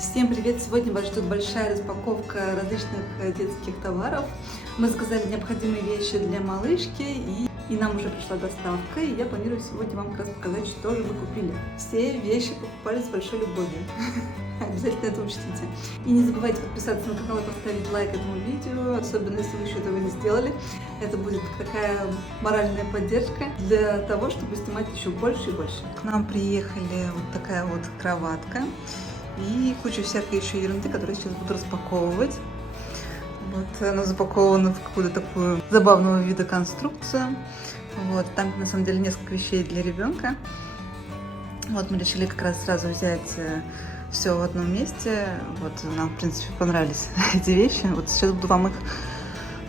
Всем привет! Сегодня вас ждет большая распаковка различных детских товаров. Мы заказали необходимые вещи для малышки, и нам уже пришла доставка. И я планирую сегодня вам как раз показать, что же мы купили. Все вещи покупали с большой любовью. Обязательно это учтите. И не забывайте подписаться на канал и поставить лайк этому видео, особенно если вы еще этого не сделали. Это будет такая моральная поддержка для того, чтобы снимать еще больше и больше. К нам приехали вот такая вот кроватка. И куча всякой еще ерунды, которую я сейчас буду распаковывать. Вот она запакована в какую-то такую забавного вида конструкцию. Вот, там на самом деле несколько вещей для ребенка. Вот мы решили как раз сразу взять все в одном месте. Вот нам, в принципе, понравились эти вещи. Вот сейчас буду вам их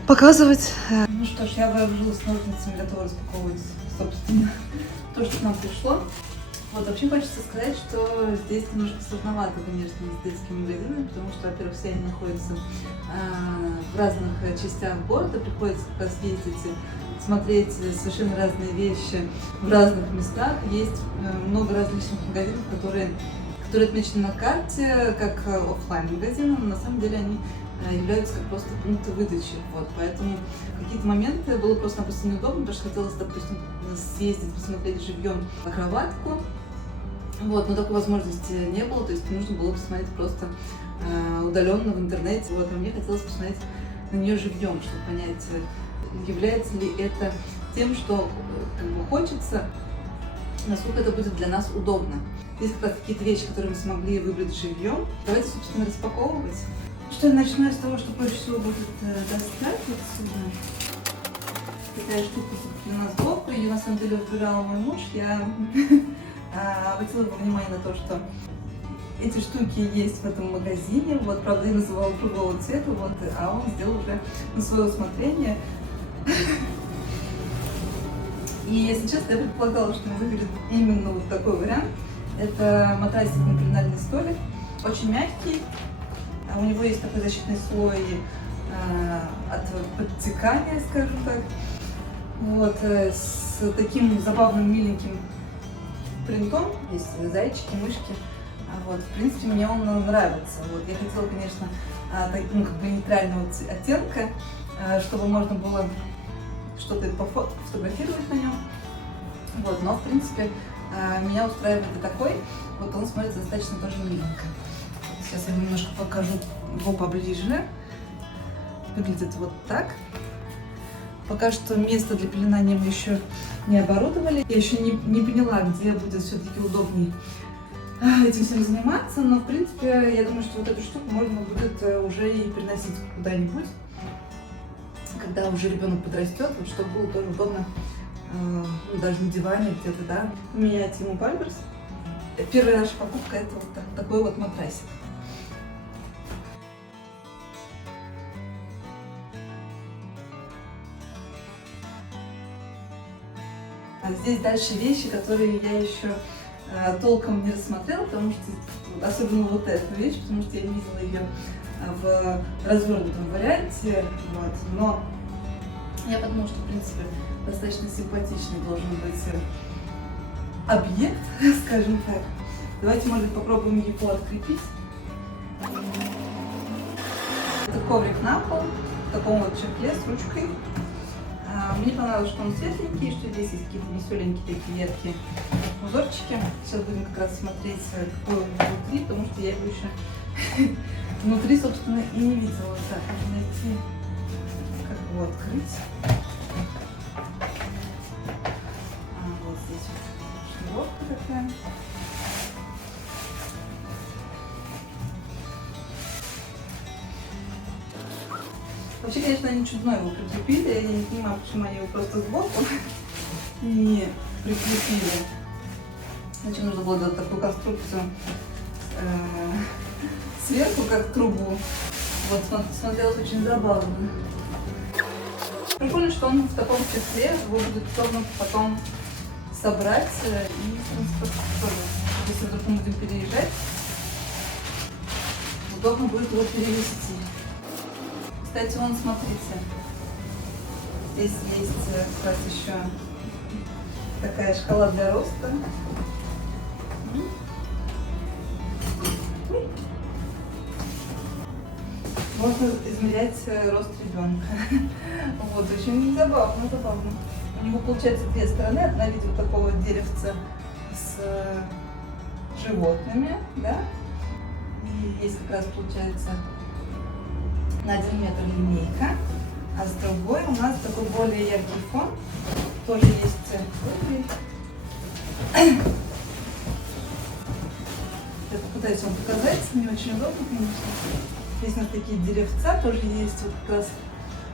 показывать. Ну что ж, я вооружилась ножницами, готова распаковывать, собственно, то, что к нам пришло. Вот, вообще хочется сказать, что здесь немножко сложновато, конечно, с детскими магазинами, потому что, во-первых, все они находятся в разных частях города, приходится как раз ездить, смотреть совершенно разные вещи в разных местах. Есть много различных магазинов, которые отмечены на карте как офлайн-магазины, но на самом деле они являются как просто пункты выдачи. Вот, поэтому в какие-то моменты было просто-напросто неудобно, потому что хотелось, допустим, съездить, посмотреть живьем кроватку. Вот, но такой возможности не было, то есть нужно было посмотреть просто удаленно в интернете. Вот, а мне хотелось посмотреть на нее живьем, чтобы понять, является ли это тем, что как бы хочется, насколько это будет для нас удобно. Есть как раз какие-то вещи, которые мы смогли выбрать живьем. Давайте, собственно, распаковывать. Что я начну с того, что больше всего будет достать отсюда. Такая штука для нас сбоку, ее на самом деле выбирал мой муж. Я обратила его внимание на то, что эти штуки есть в этом магазине. Вот, правда, я называла другого цвета, вот, а он сделал уже на свое усмотрение. И, если честно, я предполагала, что он выберет именно вот такой вариант. Это матрасик на пеленальный столик, очень мягкий. У него есть такой защитный слой от подтекания, скажем так. Вот, с таким забавным, миленьким принтом. Есть зайчики, мышки. Вот, в принципе, мне он нравится. Вот, я хотела, конечно, ну, как бы нейтрального оттенка, чтобы можно было что-то пофотографировать на нем. Вот, но, в принципе, меня устраивает и такой. Вот он смотрится достаточно тоже миленько. Сейчас я немножко покажу его поближе. Выглядит вот так. Пока что место для пеленания мы еще не оборудовали. Я еще не поняла, где будет все-таки удобнее этим всем заниматься. Но, в принципе, я думаю, что вот эту штуку можно будет уже и переносить куда-нибудь, когда уже ребенок подрастет, вот, чтобы было тоже удобно, ну, даже на диване где-то, да. У меня Тиму Пальберс. Первая наша покупка — это вот такой вот матрасик. Здесь дальше вещи, которые я еще толком не рассмотрела, потому что, особенно вот эту вещь, потому что я не видела ее в развернутом варианте, вот. Но я подумала, что, в принципе, достаточно симпатичный должен быть объект, скажем так. Давайте, может быть, попробуем его открепить. Это коврик на пол, в таком вот чехле с ручкой. Мне понравилось, что он светленький, что здесь есть какие-то веселенькие такие яркие узорчики. Сейчас будем как раз смотреть, какой он внутри, потому что я его еще внутри, собственно, и не видела. Так, нужно найти, как его открыть. Вот здесь вот шнуровка такая. Вообще, конечно, они чудно его прикрепили, я не понимаю, почему они его просто сбоку не прикрепили. Зачем нужно было делать такую конструкцию сверху, как трубу. Вот, смотрелось очень забавно. Прикольно, что он в таком чехле, его будет удобно потом собрать и, в принципе, если вдруг мы будем переезжать, удобно будет его перевести. Кстати, вон, смотрите, здесь есть как раз еще такая шкала для роста. можно измерять рост ребенка. Вот, очень забавно, забавно. У него получается две стороны. Одна в виде вот такого деревца с животными, да? И есть как раз получается на 1 метр линейка. А с другой у нас такой более яркий фон. Тоже есть. Я попытаюсь вам показать, не очень удобно, конечно. Здесь у нас такие деревца, тоже есть вот как раз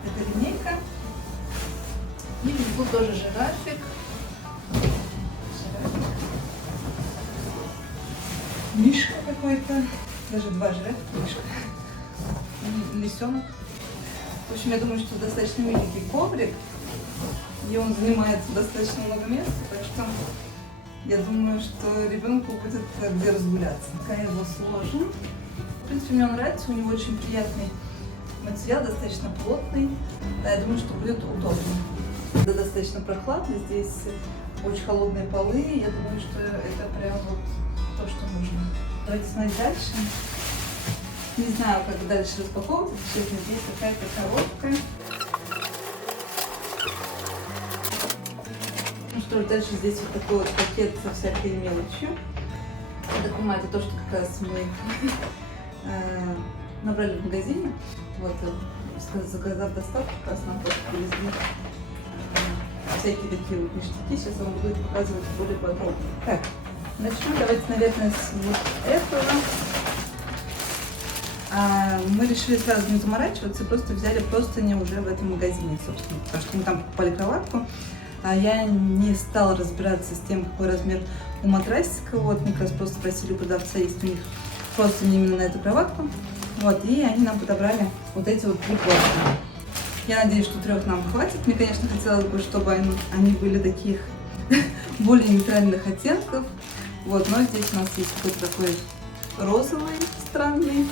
эта линейка. И внизу тоже жирафик. Мишка какой-то. Даже два жирафика, мишка. И лисенок. В общем, я думаю, что достаточно миленький коврик. И он занимает достаточно много места, так что я думаю, что ребенку будет где разгуляться. Пока его сложим. В принципе, мне он нравится, у него очень приятный материал, достаточно плотный. Да, я думаю, что будет удобно. Это достаточно прохладно, здесь очень холодные полы. Я думаю, что это прям вот то, что нужно. Давайте смотреть дальше. Не знаю, как дальше распаковывать. Честно, здесь какая-то коробка. Ну что ж, дальше здесь вот такой вот пакет со всякой мелочью. Я так понимаю, это то, что как раз мы набрали в магазине. Вот, заказав доставку, как раз нам просто привезли всякие такие вот ништяки. Сейчас я вам буду их показывать более подробно. Так, начнем. Давайте, наверное, с вот этого. Мы решили сразу не заморачиваться, просто взяли простыни уже в этом магазине, собственно, потому что мы там покупали кроватку. Я не стала разбираться с тем, какой размер у матрасика. Вот, мы как раз просто спросили у продавца, есть у них простыни именно на эту кроватку. Вот, и они нам подобрали вот эти вот 3 простыни. Я надеюсь, что 3 нам хватит. Мне, конечно, хотелось бы, чтобы они были таких более нейтральных оттенков. Вот, но здесь у нас есть какой-то такой розовый, странный.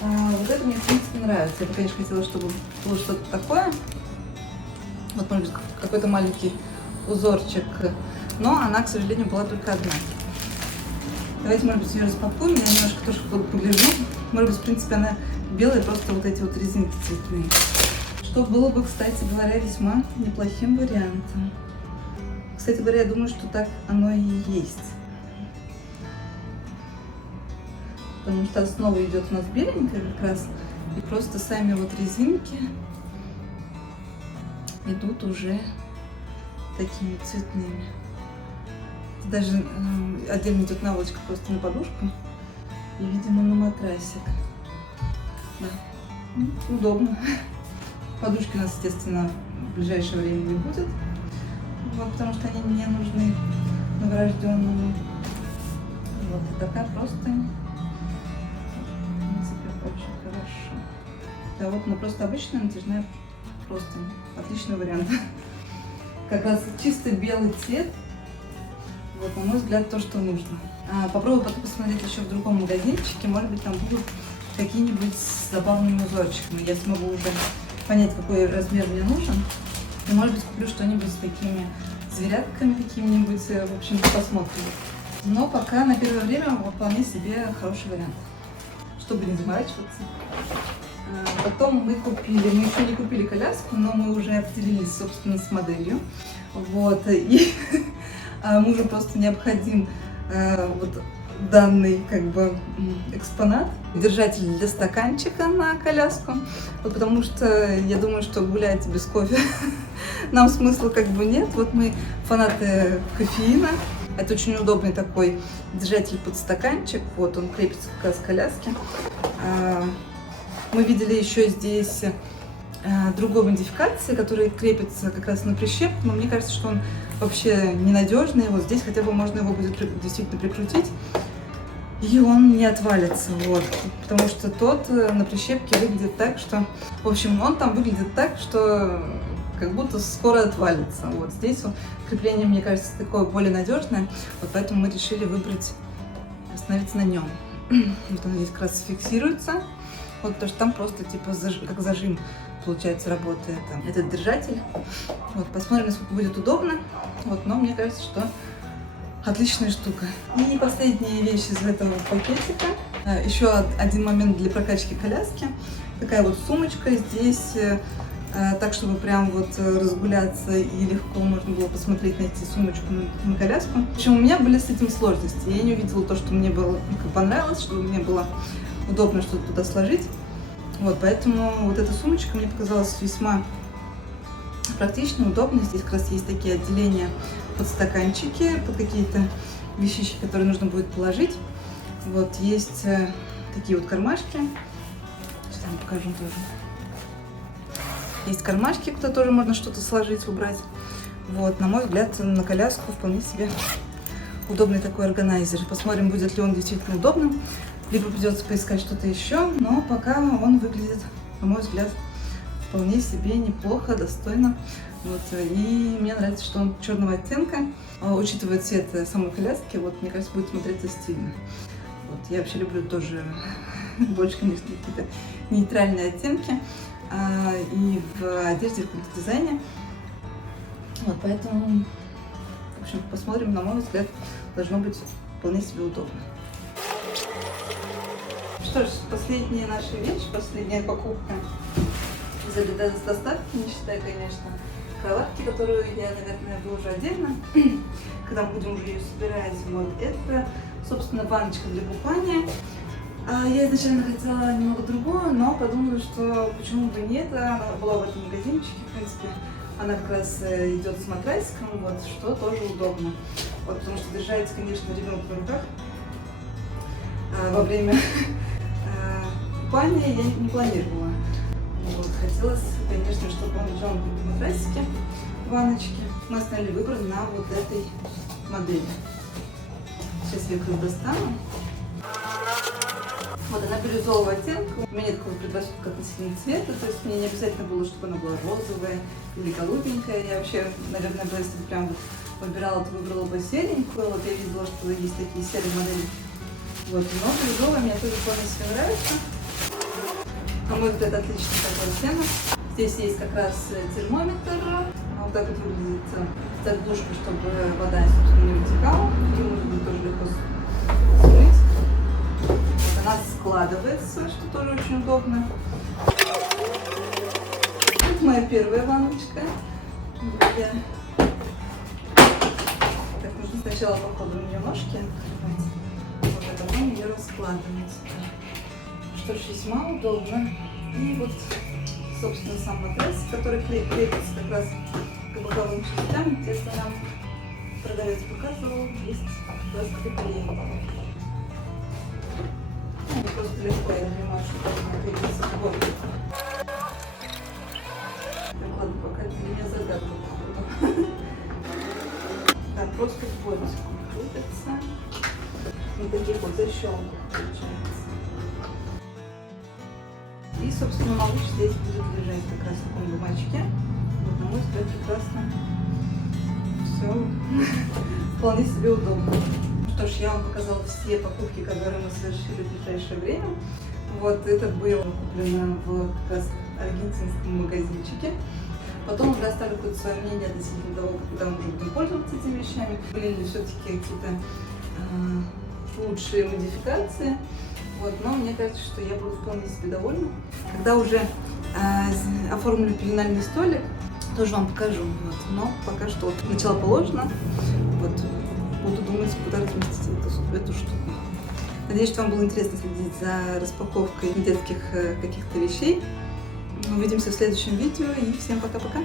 Вот это мне, в принципе, нравится. Я бы, конечно, хотела, чтобы было что-то такое. Вот, может быть, какой-то маленький узорчик. Но она, к сожалению, была только одна. Давайте, может быть, ее распакуем. Я немножко тоже погляжу. Может быть, в принципе, она белая, просто вот эти вот резинки цветные. Что было бы, кстати говоря, весьма неплохим вариантом. Кстати говоря, я думаю, что так оно и есть. Потому что основа идет у нас беленькая как раз. И просто сами вот резинки идут уже такими цветными. Даже отдельно идет наволочка просто на подушку. И, видимо, на матрасик. Да. Удобно. Подушки у нас, естественно, в ближайшее время не будет. Вот, потому что они не нужны новорожденному. Вот, и такая простынь. Очень хорошо. Да, вот, ну просто обычная натяжная простынь. Отличный вариант. Как раз чисто белый цвет. Вот, на мой взгляд, то, что нужно. Попробую потом посмотреть еще в другом магазинчике. Может быть, там будут какие-нибудь с забавными узорчиками. Я смогу уже понять, какой размер мне нужен. И, может быть, куплю что-нибудь с такими зверятками какими-нибудь. В общем, посмотрим. Но пока на первое время вполне себе хороший вариант. Чтобы не заморачиваться. Потом мы еще не купили коляску, но мы уже определились, собственно, с моделью. Вот, и мужу просто необходим вот данный как бы экспонат, держатель для стаканчика на коляску, вот, потому что я думаю, что гулять без кофе нам смысла как бы нет. Вот мы фанаты кофеина. Это очень удобный такой держатель под стаканчик. Вот он крепится как раз к коляске. Мы видели еще здесь другой модификации, который крепится как раз на прищеп, но мне кажется, что он вообще ненадежный. Вот здесь хотя бы можно его будет действительно прикрутить, и он не отвалится. Вот. Потому что тот на прищепке выглядит так, что... В общем, он там выглядит так, что как будто скоро отвалится. Вот здесь крепление, мне кажется, такое более надежное, вот поэтому мы решили остановиться на нем. Вот он здесь как раз фиксируется, вот, потому что там просто типа как зажим, получается, работает этот держатель. Вот, посмотрим, насколько будет удобно. Вот, но мне кажется, что Отличная штука. И последняя вещь из этого пакетика. Еще один момент для прокачки коляски. Такая вот сумочка здесь, так чтобы прям вот разгуляться и легко можно было посмотреть, найти сумочку на коляску. В общем, у меня были с этим сложности. Я не увидела то, что мне было понравилось, чтобы мне было удобно что-то туда сложить. Вот, поэтому вот эта сумочка мне показалась весьма практичной, удобной. Здесь как раз есть такие отделения под стаканчики, под какие-то вещички, которые нужно будет положить. Вот, есть такие вот кармашки. Сейчас я вам покажу тоже. Есть кармашки, куда тоже можно что-то сложить, убрать. Вот, на мой взгляд, на коляску вполне себе удобный такой органайзер. Посмотрим, будет ли он действительно удобным, либо придется поискать что-то еще. Но пока он выглядит, на мой взгляд, вполне себе неплохо, достойно. Вот, и мне нравится, что он черного оттенка. Учитывая цвет самой коляски, вот, мне кажется, будет смотреться стильно. Вот, я вообще люблю тоже больше, конечно, какие-то нейтральные оттенки и в одежде, и в дизайне. Вот, поэтому, в общем, посмотрим, на мой взгляд, должно быть вполне себе удобно. Что ж, последняя наша вещь, последняя покупка из этой доставки, не считая, конечно, кроватки, которую я, наверное, выложу отдельно, когда мы будем уже ее собирать. Вот, это, собственно, баночка для купания. Я изначально хотела немного другую, но подумала, что почему бы нет, она была в этом магазинчике, в принципе, она как раз идет с матрасиком, вот, что тоже удобно. Вот, потому что держать, конечно, ребенка в руках во время купания я не планировала. Вот, хотелось, конечно, чтобы он лежал на матрасике в ванночке. Мы оставили выбор на вот этой модели. Сейчас я их достану. Вот она бирюзового оттенка. У меня нет такого предпочтения относительно цвета, то есть мне не обязательно было, чтобы она была розовая или голубенькая. Я вообще, наверное, бы, если бы прям вот выбирала, то выбрала бы серенькую. Вот я видела, что есть такие серые модели. Вот, но бирюзовая мне тоже вполне себе нравится. На мой взгляд, отличный такой оттенок. Здесь есть как раз термометр. Вот так вот выглядит заглушка, чтобы вода, собственно, не вытекала. Ее можно будет тоже легко смыть. Вот она складывается, что тоже очень удобно. Это моя первая ванночка. Так, нужно сначала по ходу у нее ножки открывать. Вот, а потом ее раскладывать. Что ж, весьма удобно. И вот, собственно, сам матрас, который крепится как раз к боковым частям. Если нам продавец показывал, есть как раз крепление. Ну, просто легко, я понимаю, что должна крепиться к боку. Так, ладно, пока для меня загадка, походу. Да, просто к бортику крепится. На таких вот защелках получается. И, собственно, малыш здесь будет лежать как раз в таком бумажке. Вот, на мой взгляд, прекрасно. Все вполне себе удобно. Что ж, я вам показала все покупки, которые мы совершили в ближайшее время. Вот, это было куплено в как раз аргентинском магазинчике. Потом уже оставлю какое-то свое мнение относительно того, когда мы уже будем пользоваться этими вещами. Были ли все-таки какие-то лучшие модификации. Вот, но мне кажется, что я буду вполне себе довольна. Когда уже оформлю пеленальный столик, тоже вам покажу. Вот. Но пока что вот начало положено. Вот, буду думать, куда разместить эту штуку. Надеюсь, что вам было интересно следить за распаковкой детских каких-то вещей. Увидимся в следующем видео и всем пока-пока!